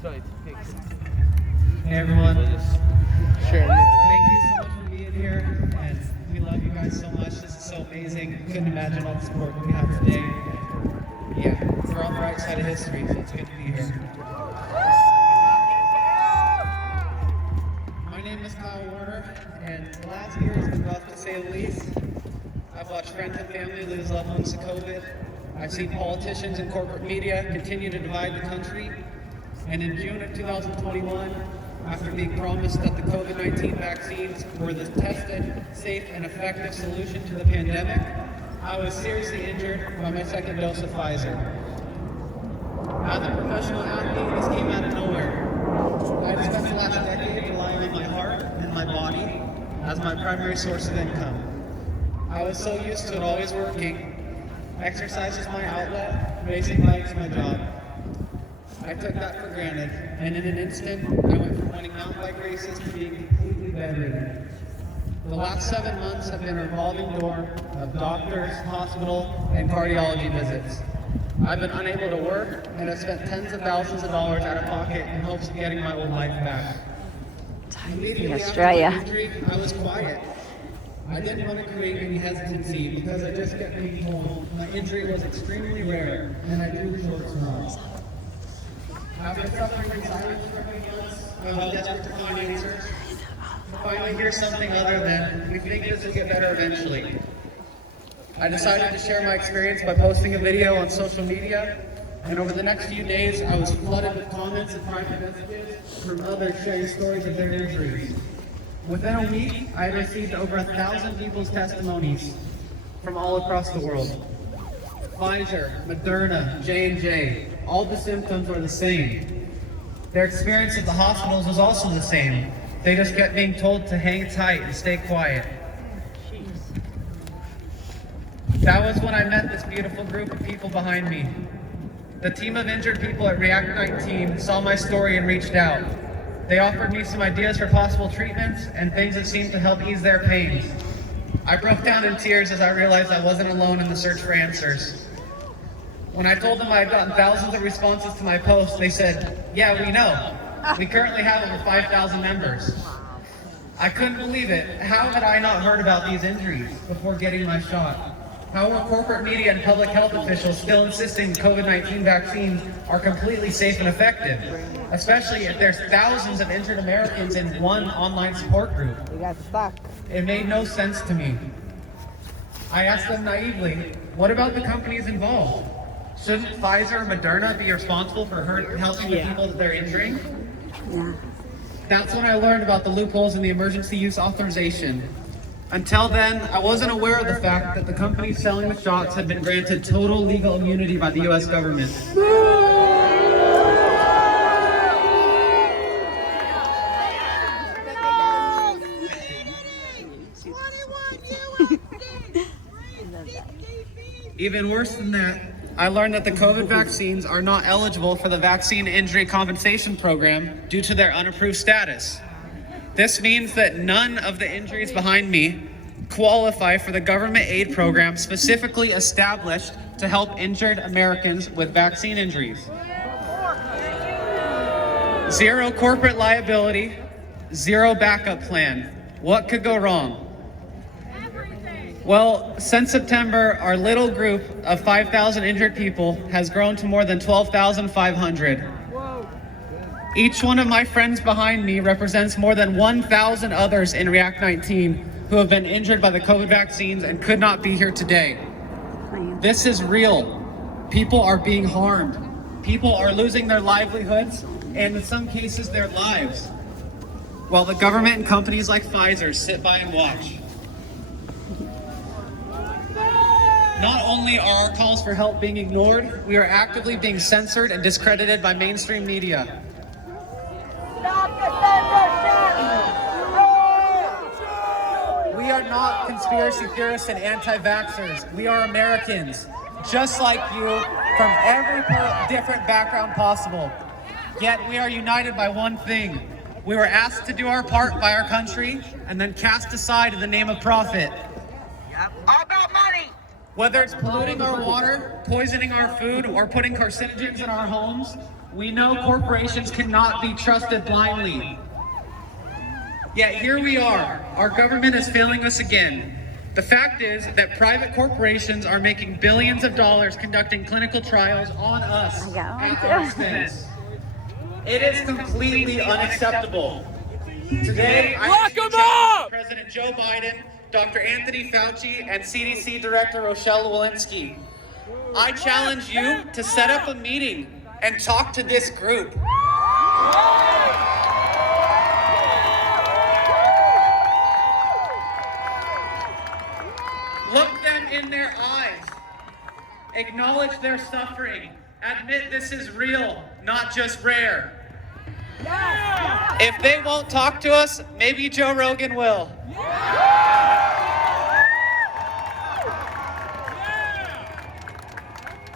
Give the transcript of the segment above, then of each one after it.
Hey everyone, thank you so much for being here, and we love you guys so much. This is so amazing. Couldn't imagine all the support we have today. Yeah, we're on the right side of history, so it's good to be here. My name is Kyle Warner, and the last year has been rough to say the least. I've watched friends and family lose loved ones to COVID. I've seen politicians and corporate media continue to divide the country. And in June of 2021, after being promised that the COVID-19 vaccines were the tested, safe, and effective solution to the pandemic, I was seriously injured by my second dose of Pfizer. As a professional athlete, this came out of nowhere. I had spent the last decade relying on my heart and my body as my primary source of income. I was so used to it always working. Exercise is my outlet, racing bikes my job. I took that for granted, and in an instant, I went from winning mountain bike races to being completely bedridden. The last 7 months have been a revolving door of doctors, hospital, and cardiology visits. I've been unable to work, and have spent tens of thousands of dollars out of pocket in hopes of getting my old life back. Immediately Australia. after my injury, I was quiet. I didn't want to create any hesitancy because I just kept being told my injury was extremely rare, and I drew short straws. After suffering in silence for a few months, I was desperate to find answers. To finally hear something other than, we think this will get better eventually. I decided to share my experience by posting a video on social media, and over the next few days, I was flooded with comments and private messages from others sharing stories of their injuries. Within a week, I had received over 1,000 people's testimonies from all across the world. Pfizer, Moderna, J&J, all the symptoms were the same. Their experience at the hospitals was also the same. They just kept being told to hang tight and stay quiet. That was when I met this beautiful group of people behind me. The team of injured people at React 19 saw my story and reached out. They offered me some ideas for possible treatments and things that seemed to help ease their pains. I broke down in tears as I realized I wasn't alone in the search for answers. When I told them I had gotten thousands of responses to my post, they said, "Yeah, we know. We currently have over 5,000 members." I couldn't believe it. How had I not heard about these injuries before getting my shot? How were corporate media and public health officials still insisting COVID-19 vaccines are completely safe and effective? Especially if there's thousands of injured Americans in one online support group. We got stuck. It made no sense to me. I asked them naively, what about the companies involved? Shouldn't Pfizer or Moderna be responsible for helping the people that they're injuring? Yeah. That's when I learned about the loopholes in the emergency use authorization. Until then, I wasn't aware of the fact that the companies selling the shots had been granted total legal immunity by the US government. Even worse than that, I learned that the COVID vaccines are not eligible for the Vaccine Injury Compensation Program due to their unapproved status. This means that none of the injuries behind me qualify for the government aid program specifically established to help injured Americans with vaccine injuries. Zero corporate liability, zero backup plan. What could go wrong? Well, since September, our little group of 5,000 injured people has grown to more than 12,500. Each one of my friends behind me represents more than 1,000 others in React 19 who have been injured by the COVID vaccines and could not be here today. This is real. People are being harmed. People are losing their livelihoods and in some cases their lives, while the government and companies like Pfizer sit by and watch. Not only are our calls for help being ignored, we are actively being censored and discredited by mainstream media. We are not conspiracy theorists and anti-vaxxers. We are Americans, just like you, from every different background possible. Yet we are united by one thing. We were asked to do our part by our country and then cast aside in the name of profit. All about money. Whether it's polluting our water, poisoning our food, or putting carcinogens in our homes, we know corporations cannot be trusted blindly. Yet here we are. Our government is failing us again. The fact is that private corporations are making billions of dollars conducting clinical trials on us at our expense. It is completely unacceptable. Today, I challenge President Joe Biden, Dr. Anthony Fauci, and CDC Director Rochelle Walensky. I challenge you to set up a meeting and talk to this group. Look them in their eyes. Acknowledge their suffering. Admit this is real, not just rare. If they won't talk to us, maybe Joe Rogan will.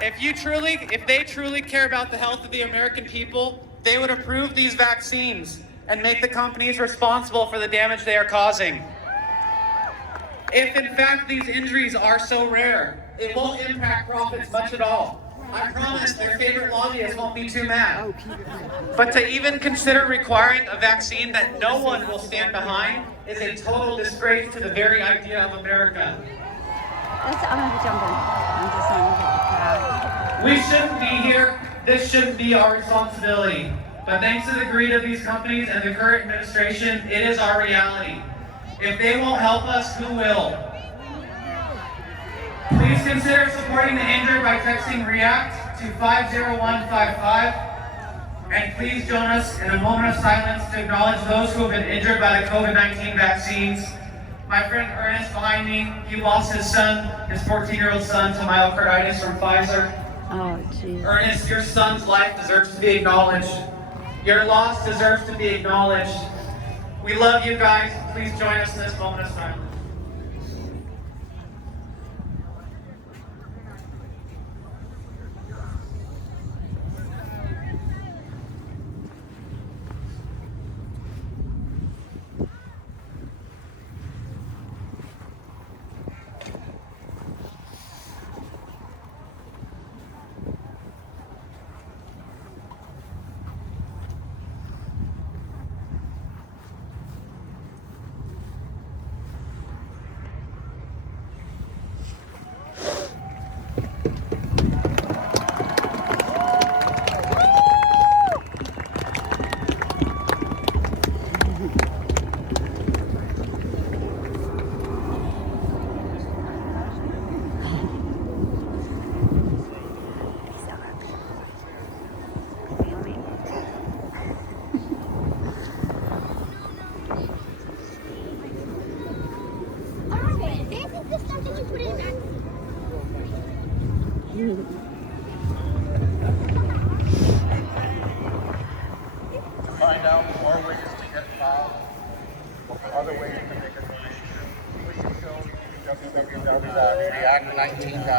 If they truly care about the health of the American people, they would approve these vaccines and make the companies responsible for the damage they are causing. If in fact these injuries are so rare, it won't impact profits much at all. I promise their favorite lobbyists won't be too mad. But to even consider requiring a vaccine that no one will stand behind is a total disgrace to the very idea of America. We shouldn't be here. This shouldn't be our responsibility. But thanks to the greed of these companies and the current administration, it is our reality. If they won't help us, who will? Please consider supporting the injured by texting REACT to 50155. And please join us in a moment of silence to acknowledge those who have been injured by the COVID-19 vaccines. My friend Ernest behind me, he lost his son, his 14-year-old son, to myocarditis from Pfizer. Oh, geez. Ernest, your son's life deserves to be acknowledged. Your loss deserves to be acknowledged. We love you guys. Please join us in this moment of silence. To find out more ways to get involved or for other ways to make a donation, please go to www.react19.org.